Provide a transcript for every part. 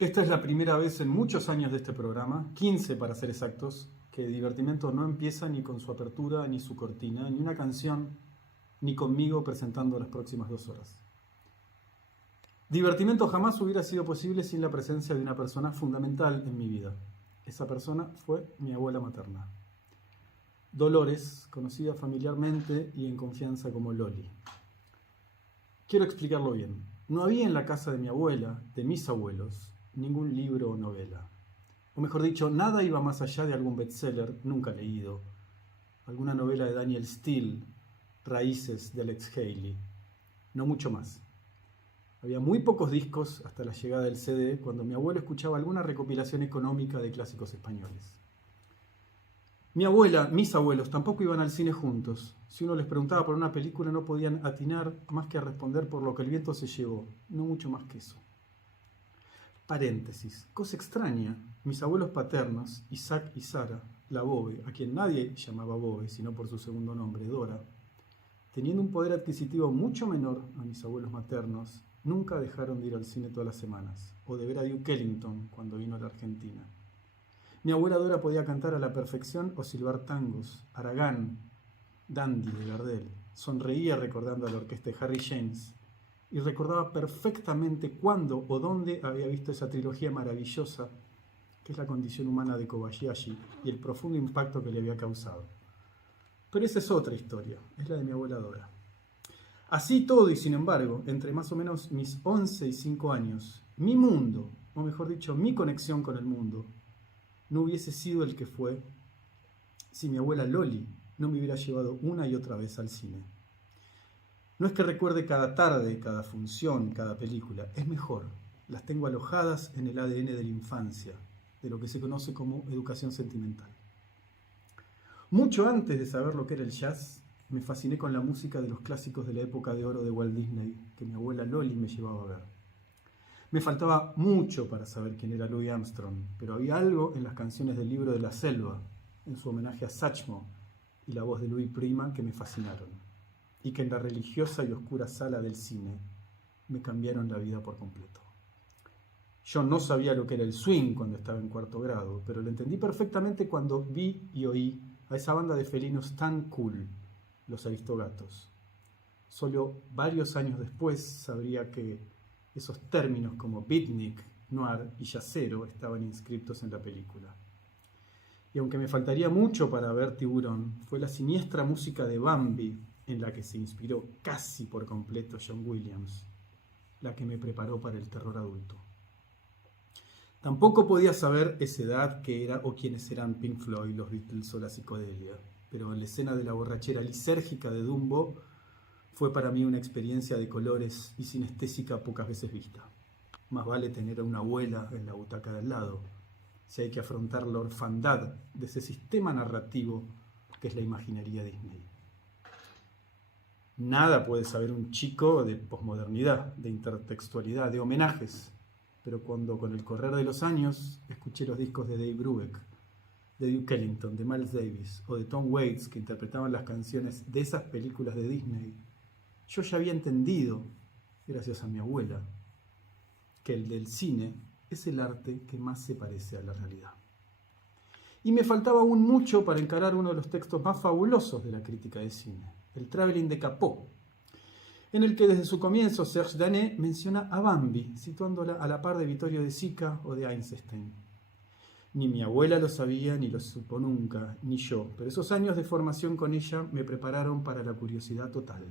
Esta es la primera vez en muchos años de este programa, 15 para ser exactos, que Divertimento no empieza ni con su apertura, ni su cortina, ni una canción, ni conmigo presentando las próximas 2 horas. Divertimento jamás hubiera sido posible sin la presencia de una persona fundamental en mi vida. Esa persona fue mi abuela materna, Dolores, conocida familiarmente y en confianza como Loli. Quiero explicarlo bien. No había en la casa de mi abuela, de mis abuelos, ningún libro o novela. O mejor dicho, nada iba más allá de algún bestseller nunca leído, alguna novela de Daniel Steele, Raíces de Alex Haley. No mucho más. Había muy pocos discos hasta la llegada del CD, cuando mi abuelo escuchaba alguna recopilación económica de clásicos españoles. Mi abuela, mis abuelos, tampoco iban al cine juntos. Si uno les preguntaba por una película no podían atinar más que a responder por lo que el viento se llevó, no mucho más que eso. Paréntesis, cosa extraña, mis abuelos paternos, Isaac y Sara, la Bobe, a quien nadie llamaba Bobe, sino por su segundo nombre, Dora, teniendo un poder adquisitivo mucho menor a mis abuelos maternos, nunca dejaron de ir al cine todas las semanas, o de ver a Duke Ellington cuando vino a la Argentina. Mi abuela Dora podía cantar a la perfección o silbar tangos, Aragán, Dandy de Gardel, sonreía recordando a la orquesta de Harry James, y recordaba perfectamente cuándo o dónde había visto esa trilogía maravillosa que es La condición humana de Kobayashi y el profundo impacto que le había causado. Pero esa es otra historia, es la de mi abuela Dora. Así todo y sin embargo, entre más o menos mis 11 y 5 años, mi mundo, o mejor dicho, mi conexión con el mundo, no hubiese sido el que fue si mi abuela Loli no me hubiera llevado una y otra vez al cine. No es que recuerde cada tarde, cada función, cada película, es mejor, las tengo alojadas en el ADN de la infancia, de lo que se conoce como educación sentimental. Mucho antes de saber lo que era el jazz, me fasciné con la música de los clásicos de la época de oro de Walt Disney, que mi abuela Loli me llevaba a ver. Me faltaba mucho para saber quién era Louis Armstrong, pero había algo en las canciones del libro de la selva, en su homenaje a Satchmo y la voz de Louis Prima que me fascinaron, y que en la religiosa y oscura sala del cine me cambiaron la vida por completo. Yo no sabía lo que era el swing cuando estaba en 4º grado, pero lo entendí perfectamente cuando vi y oí a esa banda de felinos tan cool, los Aristogatos. Solo varios años después sabría que esos términos como beatnik, noir y jazzero estaban inscritos en la película. Y aunque me faltaría mucho para ver Tiburón, fue la siniestra música de Bambi, en la que se inspiró casi por completo John Williams, la que me preparó para el terror adulto. Tampoco podía saber esa edad qué era o quiénes eran Pink Floyd, los Beatles o la psicodelia, pero en la escena de la borrachera lisérgica de Dumbo fue para mí una experiencia de colores y sinestésica pocas veces vista. Más vale tener a una abuela en la butaca de al lado, si hay que afrontar la orfandad de ese sistema narrativo que es la imaginería Disney. Nada puede saber un chico de posmodernidad, de intertextualidad, de homenajes, pero cuando con el correr de los años escuché los discos de Dave Brubeck, de Duke Ellington, de Miles Davis o de Tom Waits que interpretaban las canciones de esas películas de Disney, yo ya había entendido, gracias a mi abuela, que el del cine es el arte que más se parece a la realidad. Y me faltaba aún mucho para encarar uno de los textos más fabulosos de la crítica de cine, el Traveling de Capó, en el que desde su comienzo Serge Danet menciona a Bambi, situándola a la par de Vittorio de Sica o de Einstein. Ni mi abuela lo sabía, ni lo supo nunca, ni yo, pero esos años de formación con ella me prepararon para la curiosidad total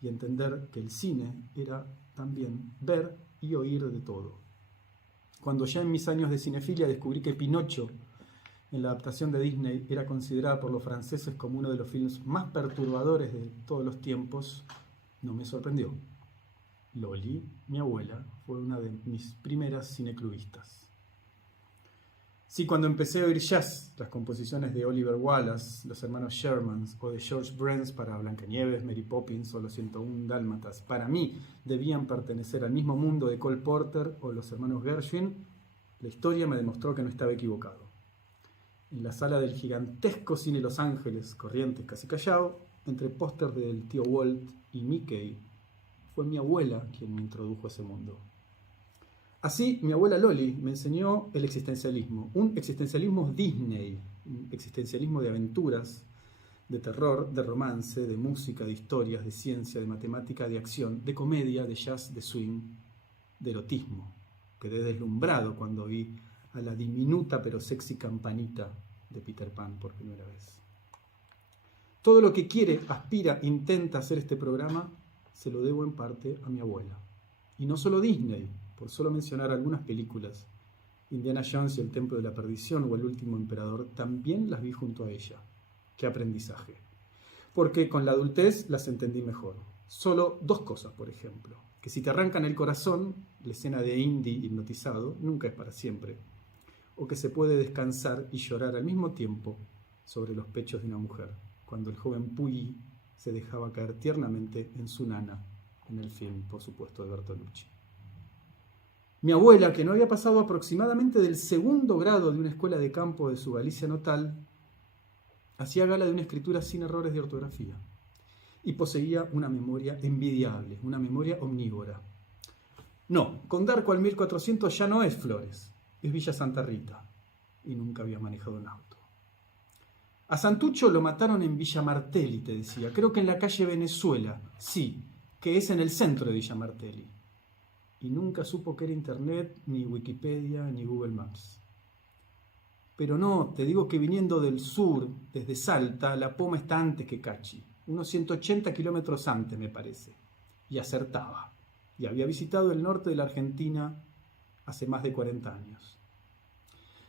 y entender que el cine era también ver y oír de todo. Cuando ya en mis años de cinefilia descubrí que Pinocho, en la adaptación de Disney, era considerada por los franceses como uno de los films más perturbadores de todos los tiempos, no me sorprendió. Loli, mi abuela, fue una de mis primeras cineclubistas. Sí, cuando empecé a oír jazz, las composiciones de Oliver Wallace, los hermanos Sherman o de George Branch para Blancanieves, Mary Poppins o los 101 Dálmatas, para mí debían pertenecer al mismo mundo de Cole Porter o los hermanos Gershwin, la historia me demostró que no estaba equivocado. En la sala del gigantesco cine Los Ángeles, Corrientes, casi Callao, entre póster del tío Walt y Mickey, fue mi abuela quien me introdujo a ese mundo. Así, mi abuela Loli me enseñó el existencialismo, un existencialismo Disney, un existencialismo de aventuras, de terror, de romance, de música, de historias, de ciencia, de matemática, de acción, de comedia, de jazz, de swing, de erotismo. Quedé deslumbrado cuando vi a la diminuta pero sexy campanita de Peter Pan por primera vez. Todo lo que quiere, aspira, intenta hacer este programa, se lo debo en parte a mi abuela. Y no solo Disney, por solo mencionar algunas películas, Indiana Jones y el Templo de la Perdición o El Último Emperador, también las vi junto a ella. ¡Qué aprendizaje! Porque con la adultez las entendí mejor. Solo dos cosas, por ejemplo. Que si te arrancan el corazón, la escena de Indy hipnotizado nunca es para siempre. O que se puede descansar y llorar al mismo tiempo sobre los pechos de una mujer, cuando el joven Puyi se dejaba caer tiernamente en su nana, en el film, por supuesto, de Bertolucci. Mi abuela, que no había pasado aproximadamente del segundo grado de una escuela de campo de su Galicia natal, hacía gala de una escritura sin errores de ortografía y poseía una memoria envidiable, una memoria omnívora. No, Condarco al 1400 ya no es Flores, es Villa Santa Rita, y nunca había manejado un auto. A Santucho lo mataron en Villa Martelli, te decía, creo que en la calle Venezuela, sí, que es en el centro de Villa Martelli. Y nunca supo que era Internet, ni Wikipedia, ni Google Maps. Pero no, te digo que viniendo del sur, desde Salta, La Poma está antes que Cachi, unos 180 kilómetros antes, me parece. Y acertaba. Y había visitado el norte de la Argentina hace más de 40 años.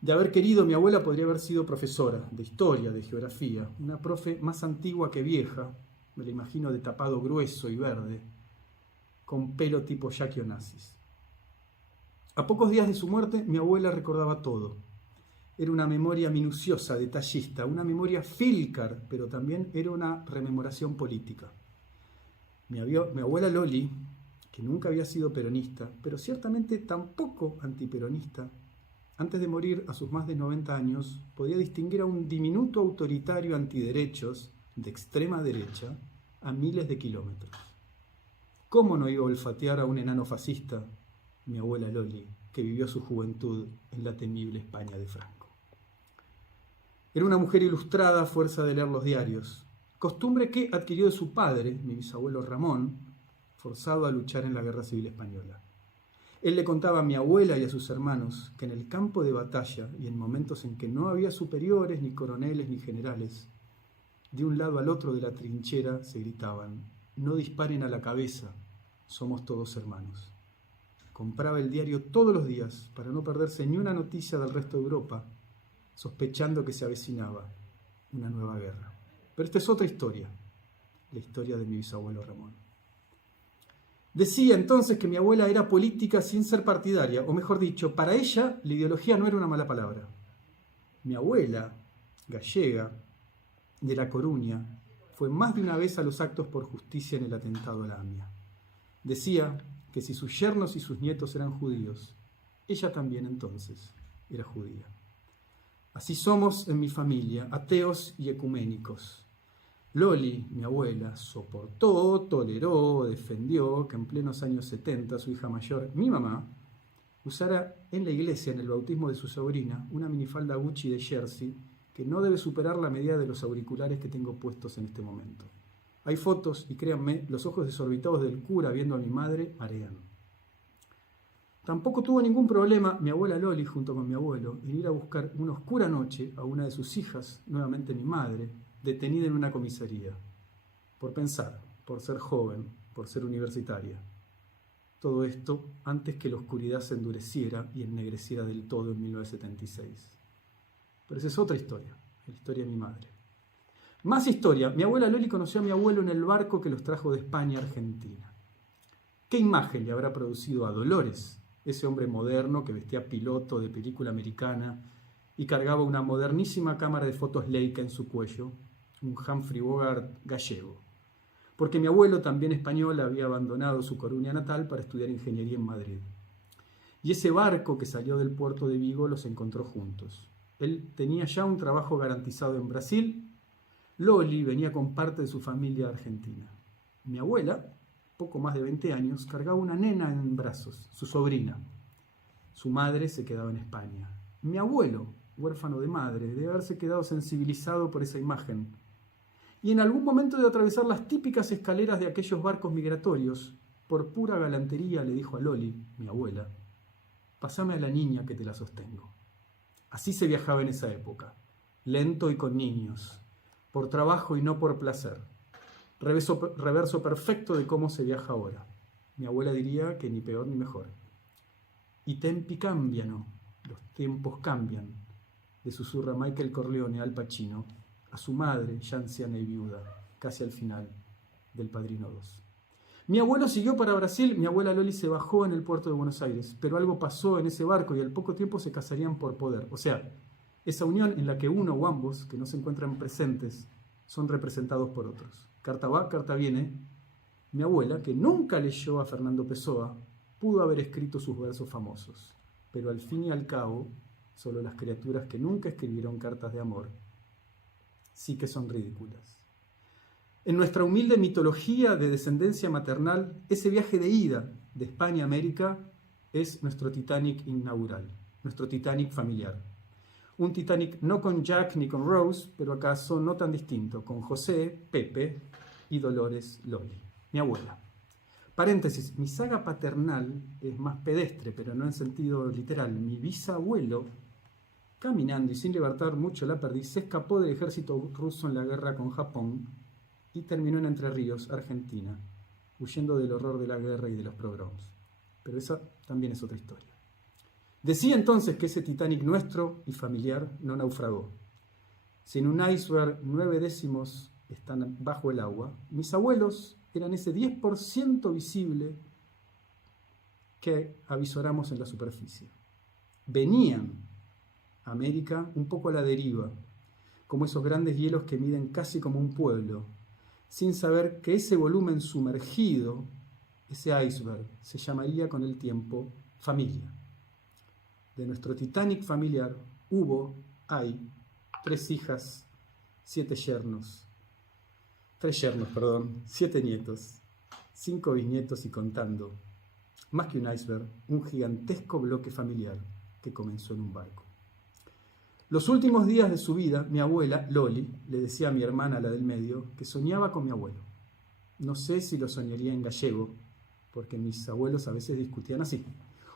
De haber querido, mi abuela podría haber sido profesora de historia, de geografía, una profe más antigua que vieja, me la imagino de tapado grueso y verde, con pelo tipo Jackie Onassis. A pocos días de su muerte, mi abuela recordaba todo. Era una memoria minuciosa, detallista, una memoria Filcar, pero también era una rememoración política. Mi abuela Loli, que nunca había sido peronista, pero ciertamente tampoco antiperonista, antes de morir a sus más de 90 años, podía distinguir a un diminuto autoritario antiderechos de extrema derecha a miles de kilómetros. ¿Cómo no iba a olfatear a un enano fascista, mi abuela Loli, que vivió su juventud en la temible España de Franco? Era una mujer ilustrada a fuerza de leer los diarios, costumbre que adquirió de su padre, mi bisabuelo Ramón, forzado a luchar en la Guerra Civil Española. Él le contaba a mi abuela y a sus hermanos que en el campo de batalla y en momentos en que no había superiores, ni coroneles, ni generales, de un lado al otro de la trinchera se gritaban: no disparen a la cabeza, somos todos hermanos. Compraba el diario todos los días para no perderse ni una noticia del resto de Europa, sospechando que se avecinaba una nueva guerra. Pero esta es otra historia, la historia de mi bisabuelo Ramón. Decía entonces que mi abuela era política sin ser partidaria, o mejor dicho, para ella la ideología no era una mala palabra. Mi abuela, gallega, de La Coruña, fue más de una vez a los actos por justicia en el atentado a la AMIA. Decía que si sus yernos y sus nietos eran judíos, ella también entonces era judía. Así somos en mi familia, ateos y ecuménicos. Loli, mi abuela, soportó, toleró, defendió que en plenos años 70 su hija mayor, mi mamá, usara en la iglesia, en el bautismo de su sobrina, una minifalda Gucci de jersey que no debe superar la medida de los auriculares que tengo puestos en este momento. Hay fotos y créanme, los ojos desorbitados del cura viendo a mi madre marean. Tampoco tuvo ningún problema mi abuela Loli junto con mi abuelo en ir a buscar una oscura noche a una de sus hijas, nuevamente mi madre, detenida en una comisaría, por pensar, por ser joven, por ser universitaria. Todo esto antes que la oscuridad se endureciera y ennegreciera del todo en 1976. Pero esa es otra historia, la historia de mi madre. Más historia, mi abuela Loli conoció a mi abuelo en el barco que los trajo de España a Argentina. ¿Qué imagen le habrá producido a Dolores, ese hombre moderno que vestía piloto de película americana y cargaba una modernísima cámara de fotos Leica en su cuello, un Humphrey Bogart gallego? Porque mi abuelo, también español, había abandonado su Coruña natal para estudiar ingeniería en Madrid. Y ese barco que salió del puerto de Vigo los encontró juntos. Él tenía ya un trabajo garantizado en Brasil. Loli venía con parte de su familia argentina. Mi abuela, poco más de 20 años, cargaba una nena en brazos, su sobrina. Su madre se quedaba en España. Mi abuelo, huérfano de madre, debe haberse quedado sensibilizado por esa imagen. Y en algún momento de atravesar las típicas escaleras de aquellos barcos migratorios, por pura galantería le dijo a Loli, mi abuela, «Pásame a la niña que te la sostengo». Así se viajaba en esa época, lento y con niños, por trabajo y no por placer. Reverso perfecto de cómo se viaja ahora. Mi abuela diría que ni peor ni mejor. I tempi cambiano, los tiempos cambian, le susurra Michael Corleone al Pacino, a su madre, ya anciana y viuda, casi al final del Padrino 2. Mi abuelo siguió para Brasil, mi abuela Loli se bajó en el puerto de Buenos Aires, pero algo pasó en ese barco y al poco tiempo se casarían por poder. O sea, esa unión en la que uno o ambos, que no se encuentran presentes, son representados por otros. Carta va, carta viene. Mi abuela, que nunca leyó a Fernando Pessoa, pudo haber escrito sus versos famosos, pero al fin y al cabo, solo las criaturas que nunca escribieron cartas de amor sí que son ridículas. En nuestra humilde mitología de descendencia maternal, ese viaje de ida de España a América es nuestro Titanic inaugural, nuestro Titanic familiar. Un Titanic no con Jack ni con Rose, pero acaso no tan distinto, con José, Pepe y Dolores Loli, mi abuela. Paréntesis, mi saga paternal es más pedestre, pero no en sentido literal. Mi bisabuelo, caminando y sin levantar mucho la perdiz, se escapó del ejército ruso en la guerra con Japón y terminó en Entre Ríos, Argentina, huyendo del horror de la guerra y de los pogroms. Pero esa también es otra historia. Decía entonces que ese Titanic nuestro y familiar no naufragó. Si en un iceberg 9 décimos están bajo el agua, mis abuelos eran ese 10% visible que avisoramos en la superficie. Venían a América un poco a la deriva, como esos grandes hielos que miden casi como un pueblo, sin saber que ese volumen sumergido, ese iceberg, se llamaría con el tiempo familia. De nuestro Titanic familiar hay 3 hijas, 7 yernos, 7 nietos, 5 bisnietos y contando. Más que un iceberg, un gigantesco bloque familiar que comenzó en un barco. Los últimos días de su vida, mi abuela, Loli, le decía a mi hermana, la del medio, que soñaba con mi abuelo. No sé si lo soñaría en gallego, porque mis abuelos a veces discutían así.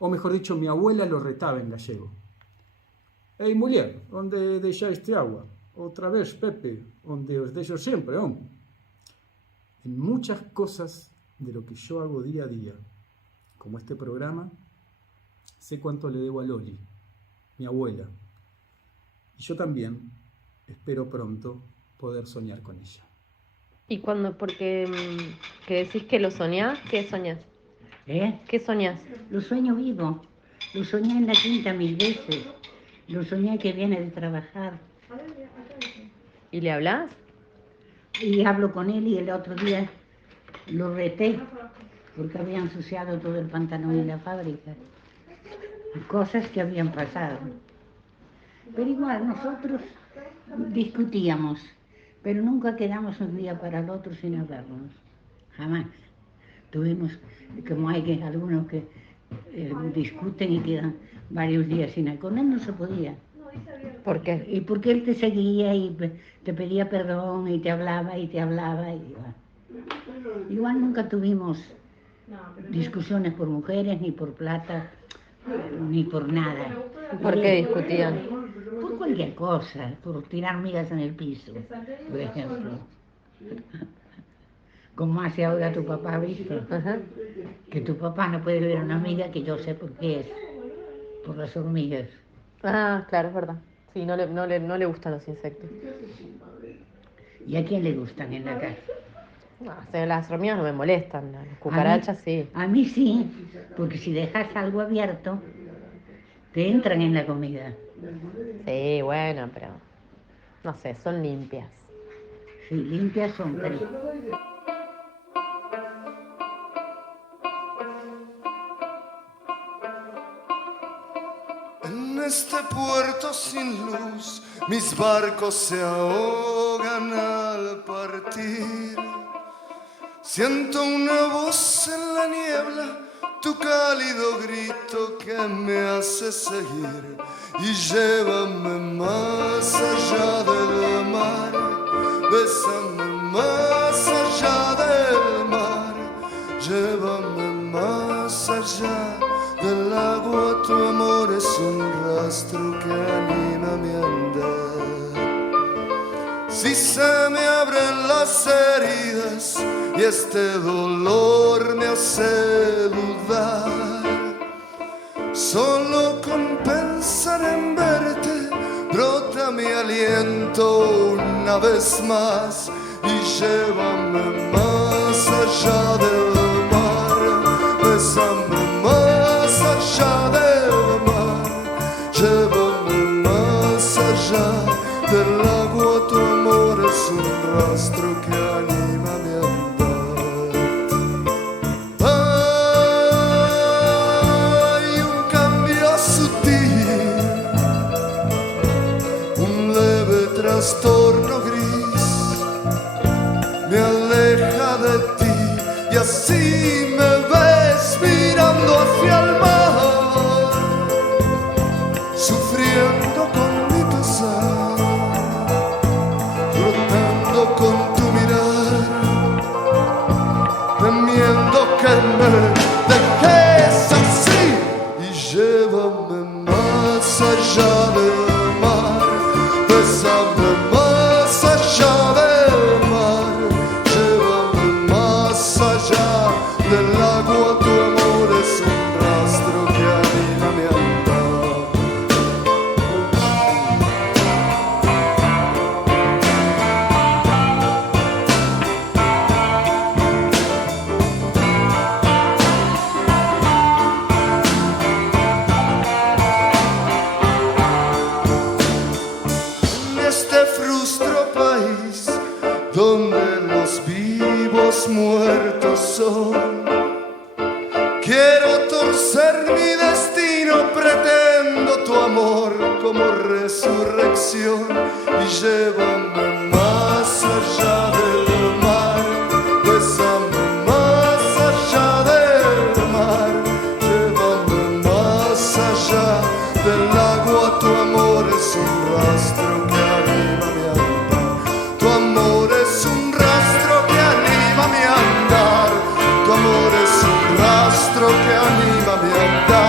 O mejor dicho, mi abuela lo retaba en gallego. «Ei, muller, onde deixaste agua? Otra vez, Pepe, onde os deixo siempre, hombre». En muchas cosas de lo que yo hago día a día, como este programa, sé cuánto le debo a Loli, mi abuela. Y yo también espero pronto poder soñar con ella. ¿Y cuando, porque que decís que lo soñás, qué soñás? ¿Qué soñás? Lo sueño vivo. Lo soñé en la quinta 1000 veces. Lo soñé que viene de trabajar. ¿Y le hablás? Y hablo con él y el otro día lo reté porque había ensuciado todo el pantalón en la fábrica. Cosas que habían pasado. Pero igual nosotros discutíamos, pero nunca quedamos un día para el otro sin hablarnos. Jamás. Tuvimos, como hay algunos que discuten y quedan varios días sin hablar. Con él no se podía. ¿Por qué? Y porque él te seguía y te pedía perdón y te hablaba y te hablaba. Igual nunca tuvimos discusiones por mujeres, ni por plata, ni por nada. ¿Por qué discutían? Por cualquier cosa, por tirar migas en el piso, por ejemplo. Como hace ahora tu papá, ¿viste? Ajá. Que tu papá no puede ver a una amiga, que yo sé por qué es, por las hormigas. Ah, claro, es verdad. Sí, no le gustan los insectos. ¿Y a quién le gustan en la casa? No, las hormigas no me molestan, las cucarachas sí. A mí sí, porque si dejas algo abierto, te entran en la comida. Sí, bueno, pero no sé, son limpias. Sí, limpias son, pero... En este puerto sin luz, mis barcos se ahogan al partir. Siento una voz en la niebla tu cálido grito que me hace seguir y llévame más allá del mar, bésame más allá del mar, llévame más allá del agua, tu amor es un rastro que anima mi andar. Si se me abren las heridas y este dolor me hace dudar, solo con pensar en verte brota mi aliento una vez más y llévame más allá del mar, bésame más allá del mar, llévame más allá del agua, tu amor es un rastro que anima mi andar. Hay un cambio sutil, un leve trastorno gris, me aleja de ti y así me ves mirando hacia el mar, sufriendo con mi pesar, flotando con tu mirar, temiendo que me dejes así y llévame más allá del mar, bésame más allá del mar, llévame más allá del agua, tu amor es un rastro que anima mi andar. En este frustro país donde los vivos muertos son, quiero torcer mi destino, pretendo tu amor como resurrección y llévame más allá del mar, bésame más allá del mar, llévame más allá del agua, tu amor es un rastro que anima mi andar, tu amor es un rastro que anima mi andar, tu amor es un rastro que anima mi andar.